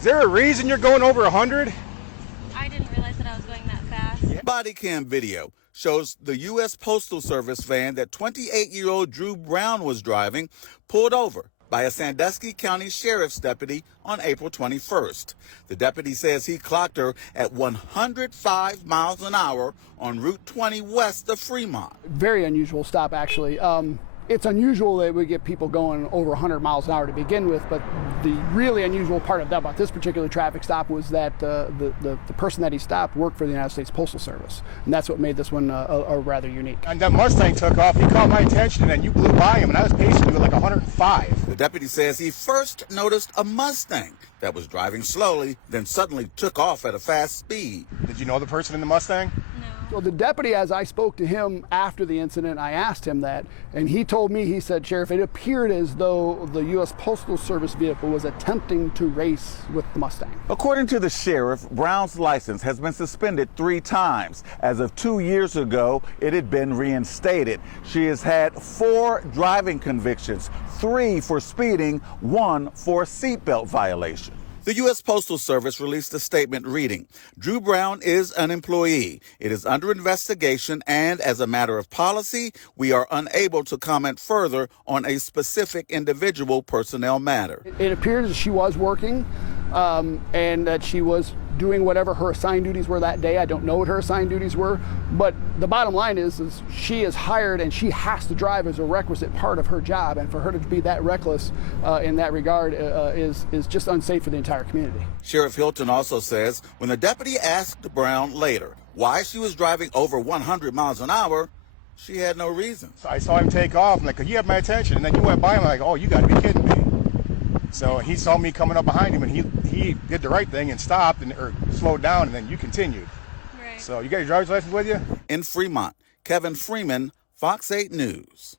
Is there a reason you're going over 100? I didn't realize that I was going that fast. Yeah. Body cam video shows the U.S. Postal Service van that 28-year-old Drew Brown was driving pulled over by a Sandusky County Sheriff's deputy on April 21st. The deputy says he clocked her at 105 miles an hour on Route 20 west of Fremont. Very unusual stop, actually. It's unusual that we get people going over 100 miles an hour to begin with, but the really unusual part about this particular traffic stop was that the person that he stopped worked for the United States Postal Service, and that's what made this one a rather unique. And that Mustang took off, he caught my attention, and then you blew by him, and I was pacing you at like 105. The deputy says he first noticed a Mustang that was driving slowly, then suddenly took off at a fast speed. Did you know the person in the Mustang? No. So the deputy, as I spoke to him after the incident, I asked him that, and he told me, he said, Sheriff, it appeared as though the U.S. Postal Service vehicle was attempting to race with the Mustang. According to the sheriff, Brown's license has been suspended 3 times. As of 2 years ago, it had been reinstated. She has had 4 driving convictions, 3 for speeding, 1 for a seatbelt violation. The U.S. Postal Service released a statement reading, Drew Brown is an employee. It is under investigation, and as a matter of policy, we are unable to comment further on a specific individual personnel matter. It appears that she was working and that she was doing whatever her assigned duties were that day. I don't know what her assigned duties were, but the bottom line is she is hired and she has to drive as a requisite part of her job, and for her to be that reckless in that regard is just unsafe for the entire community. Sheriff Hilton also says when the deputy asked Brown later why she was driving over 100 miles an hour, she had no reason. So I saw him take off, I'm like, you have my attention, and then you went by him, like, oh, you gotta be kidding me. So he saw me coming up behind him, and he did the right thing and stopped or slowed down, and then you continued. Right. So you got your driver's license with you? In Fremont, Kevin Freeman, Fox 8 News.